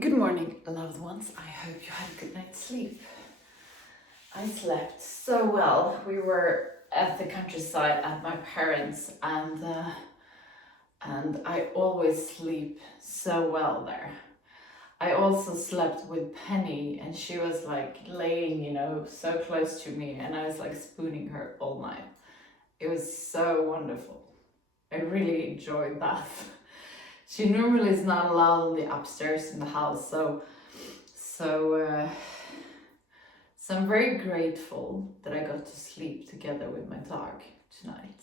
Good morning, loved ones. I hope you had a good night's sleep. I slept so well. We were at the countryside at my parents', and I always sleep so well there. I also slept with Penny, and she was like laying, so close to me, and I was like spooning her all night. It was so wonderful. I really enjoyed that. She normally is not allowed on the upstairs in the house, so I'm very grateful that I got to sleep together with my dog tonight.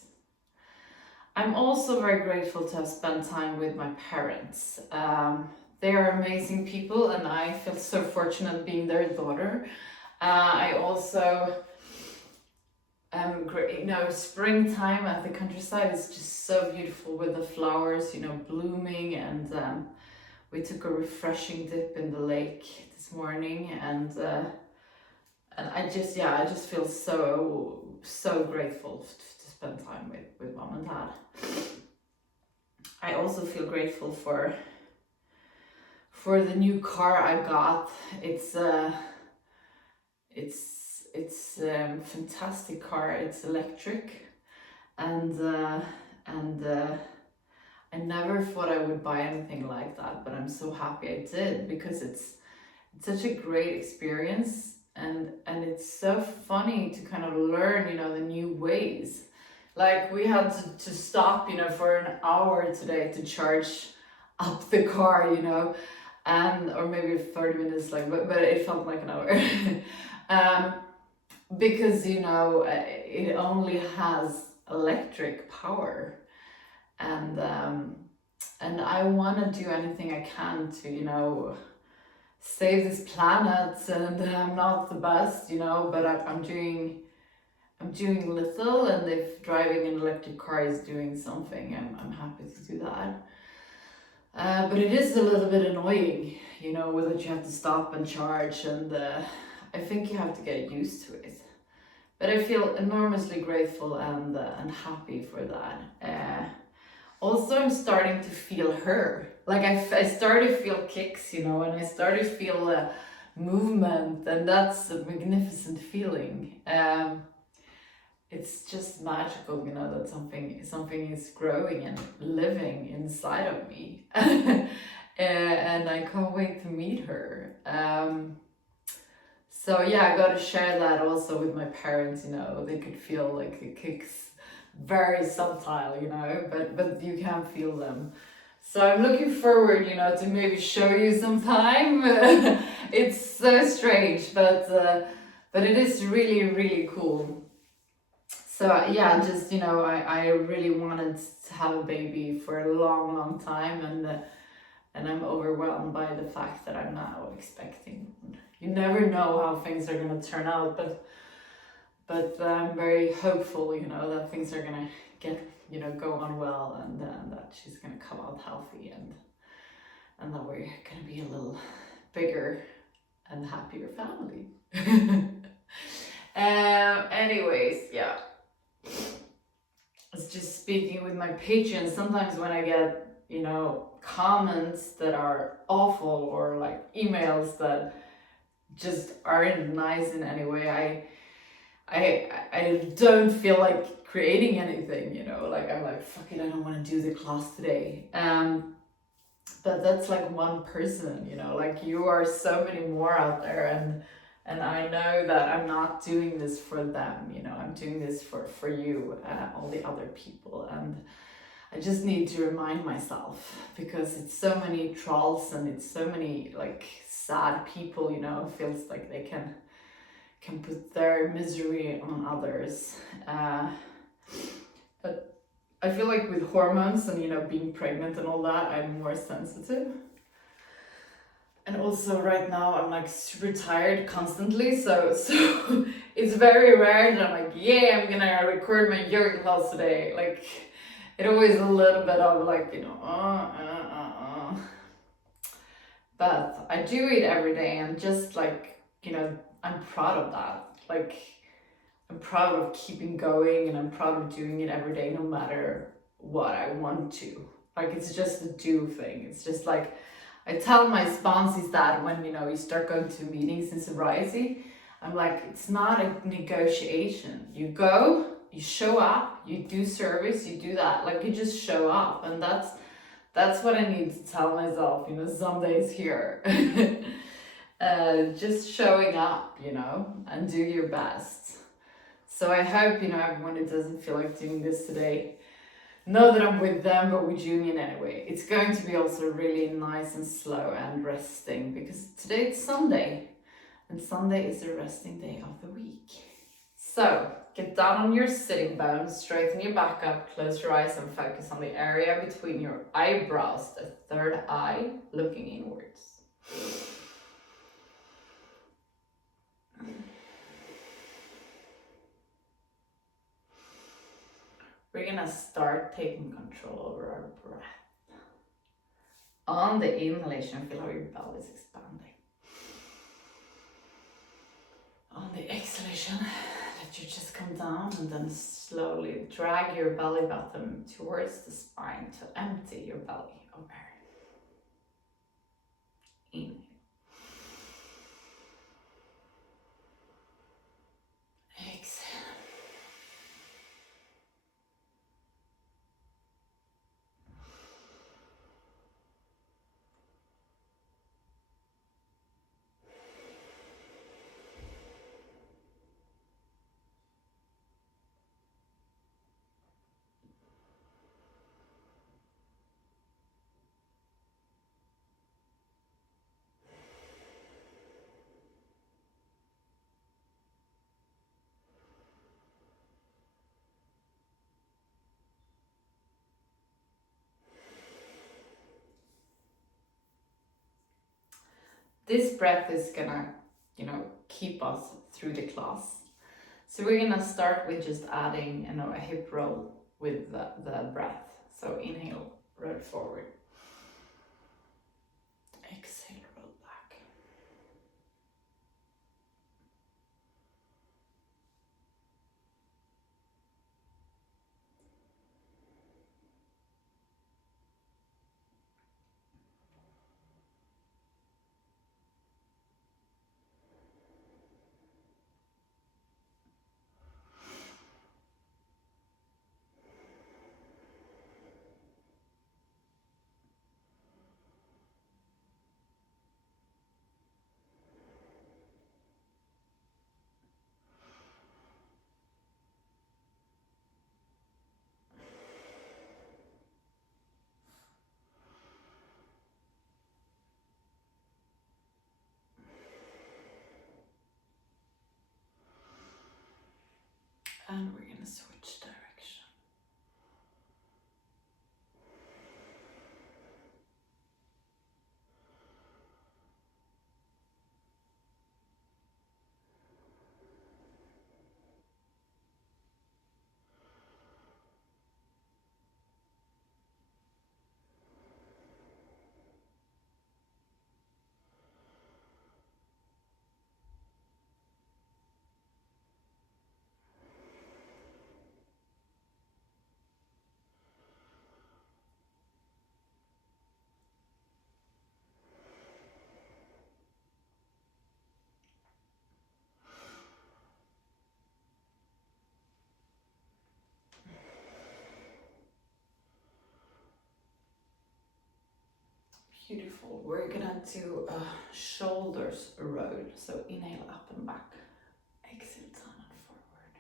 I'm also very grateful to have spent time with my parents. They are amazing people, and I feel so fortunate being their daughter. I also springtime at the countryside is just so beautiful with the flowers, blooming, and we took a refreshing dip in the lake this morning, and I just feel so grateful to spend time with mom and dad. I also feel grateful for the new car I got. It's a fantastic car. It's electric, and I never thought I would buy anything like that, but I'm so happy I did, because it's such a great experience, and it's so funny to kind of learn, the new ways. Like, we had to stop, for an hour today to charge up the car, and or maybe 30 minutes, but it felt like an hour. Because it only has electric power, and I want to do anything I can to save this planet, and I'm not the best, but I'm doing little, and if driving an electric car is doing something, I'm happy to do that. But it is a little bit annoying, with that you have to stop and charge, and I think you have to get used to it. But I feel enormously grateful and happy for that. Also, I'm starting to feel her. Like, I started to feel kicks, and I started to feel movement, and that's a magnificent feeling. It's just magical, that something is growing and living inside of me. And I can't wait to meet her. So yeah, I got to share that also with my parents. They could feel like the kicks, very subtle, but you can feel them. So I'm looking forward, to maybe show you sometime. It's so strange, but it is really, really cool. So yeah, just I really wanted to have a baby for a long, long time, and I'm overwhelmed by the fact that I'm now expecting. You never know how things are going to turn out, but I'm very hopeful, that things are going to get, go on well, and that she's going to come out healthy, and that we're going to be a little bigger and happier family. Anyways, yeah. It's just speaking with my patrons. Sometimes when I get, comments that are awful, or like emails that just aren't nice in any way, I don't feel like creating anything, like I'm like, fuck it, I don't want to do the class today. But that's like one person, like you are so many more out there, and I know that I'm not doing this for them, I'm doing this for you, all the other people, and I just need to remind myself, because it's so many trolls, and it's so many like sad people, it feels like they can put their misery on others. But I feel like with hormones and being pregnant and all that, I'm more sensitive. And also right now I'm like super tired constantly, so it's very rare that I'm like, yeah, I'm gonna record my yoga class today. Like, it always a little bit of like, But I do it every day, and just like, I'm proud of that. Like, I'm proud of keeping going, and I'm proud of doing it every day, no matter what I want to. Like, it's just a do thing. It's just like, I tell my sponsors that when, you know, you start going to meetings in sobriety, I'm like, it's not a negotiation. You go, you show up, you do service, you do that. Like, you just show up. And that's what I need to tell myself, you know, some days here. Just showing up, you know, and do your best. So I hope, you know, everyone who doesn't feel like doing this today, know that I'm with them, but with Union anyway. It's going to be also really nice and slow and resting, because today it's Sunday, and Sunday is the resting day of the week. So get down on your sitting bones, straighten your back up, close your eyes and focus on the area between your eyebrows, the third eye, looking inwards. We're gonna start taking control over our breath. On the inhalation, feel how your belly is expanding. On the exhalation, let your chest come down and then slowly drag your belly button towards the spine to empty your belly of air. Inhale. Exhale. This breath is gonna, you know, keep us through the class. So we're gonna start with just adding, you know, a hip roll with the breath. So inhale, roll forward. Exhale, roll back. And we're gonna switch direction. Beautiful. We're gonna do a shoulders roll. So inhale up and back. Exhale down and forward.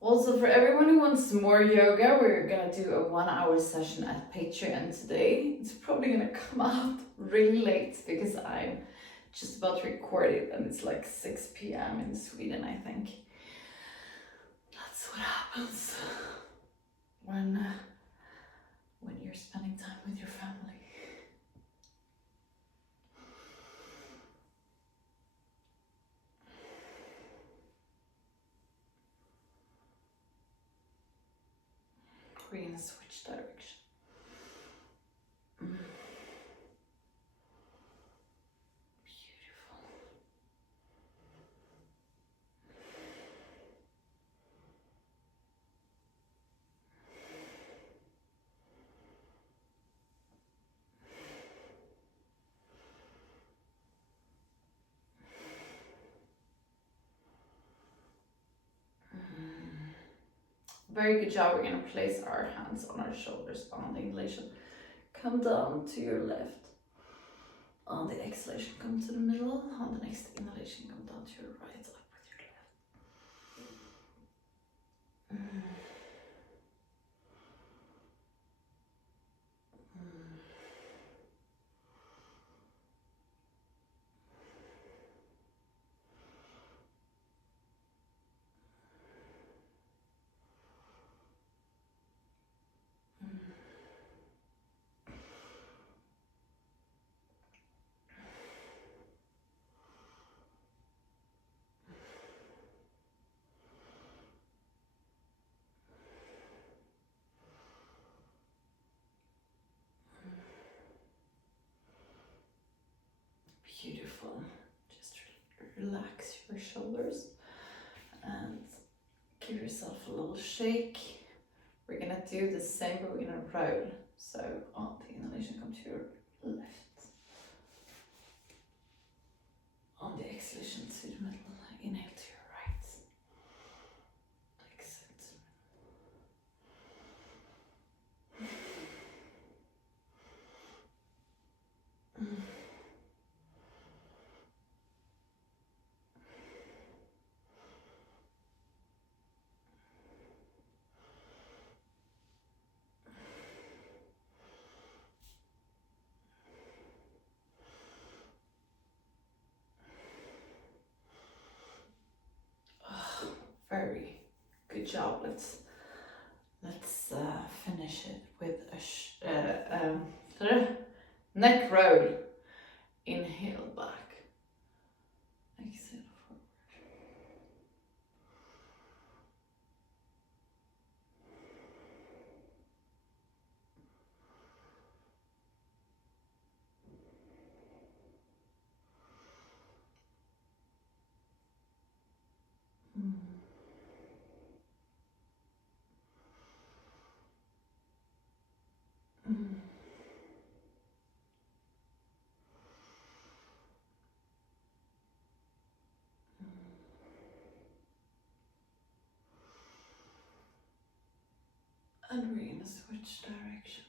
Also, for everyone who wants more yoga, we're gonna do a 1-hour session at Patreon today. It's probably gonna come out really late because I'm just about to record it and it's like 6 p.m. in Sweden, I think. That's what happens when you're spending time with your family. We're gonna switch direction. Beautiful. Very good job. We're going to place our hands on our shoulders on the inhalation. Come down to your left. On the exhalation, come to the middle. On the next inhalation, come down to your right, up with your left. Beautiful. Just relax your shoulders and give yourself a little shake. We're gonna do the same, but we're gonna roll. So on the inhalation, come to your left. On the exhalation, to the middle. Inhale to your right. Exhale to the middle. Very good job. Let's finish it with a neck roll. Inhale back. Exhale forward. And we're gonna switch direction.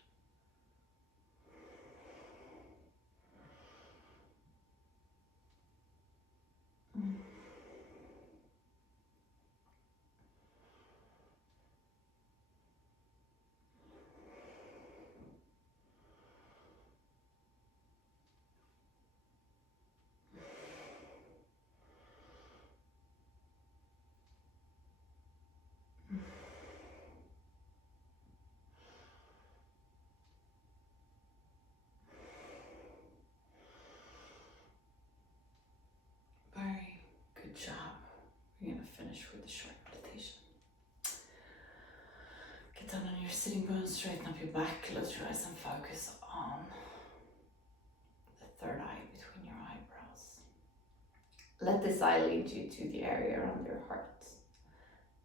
Very good job. We're gonna finish with a short meditation. Get down on your sitting bones, straighten up your back, close your eyes and focus on the third eye between your eyebrows. Let this eye lead you to the area around your heart.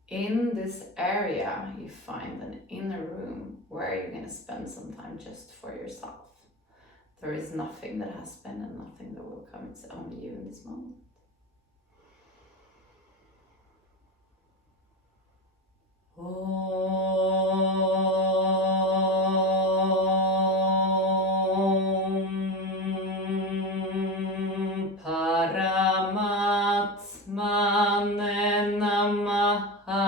In this area, you find an inner room where you're going to spend some time just for yourself. There is nothing that has been and nothing that will come. It's only you in this moment. Paramatmane Namaha.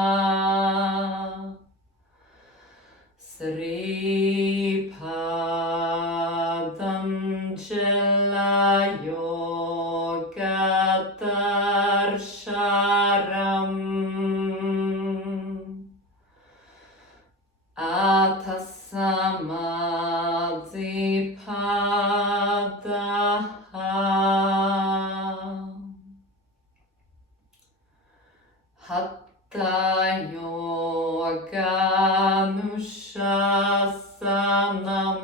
Sri Padanjala Yoga Darsharam Atasamadhi Padaha Hatha Yoga Nushasanam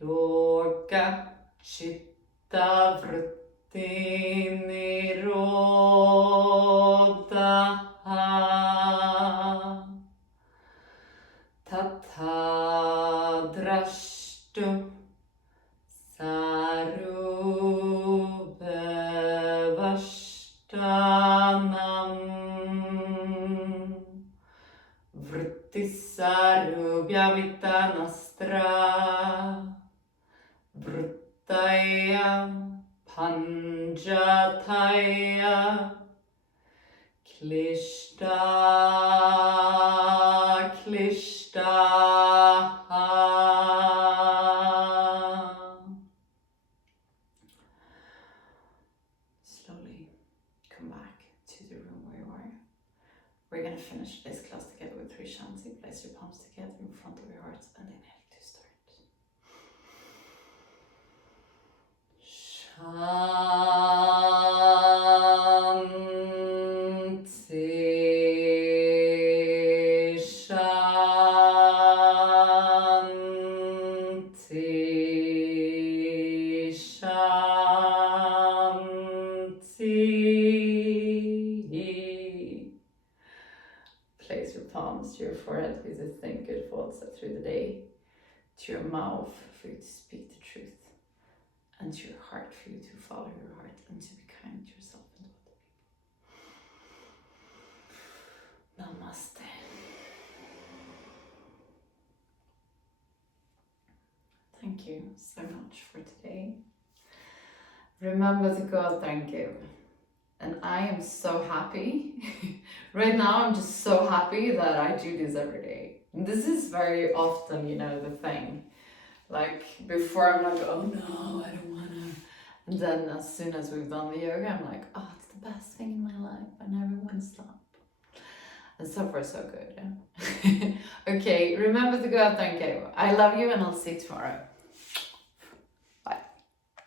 Yoga Chitta Vritti Nirodha Tatha Drashtu Sarubhavashtanam Bruttissa rubia vita nostra, bruttaya panjataya, klishta klishtaha. Slowly come back to the room where you are. We're going to finish this class together with 3 shanti. Place your palms together in front of your heart and inhale to start. Shanti, shanti, shanti. Place your palms to your forehead with a think good thoughts through the day, to your mouth for you to speak the truth, and to your heart for you to follow your heart and to be kind to yourself and to other people. Namaste. Thank you so much for today. Remember to go thank you. And I am so happy. Right now I'm just so happy that I do this every day. And this is very often, the thing. Like before I'm like, oh no, I don't wanna. And then as soon as we've done the yoga, I'm like, oh, it's the best thing in my life. I never want to stop. And so far so good, yeah. Okay, remember to go out, thank you. I love you and I'll see you tomorrow.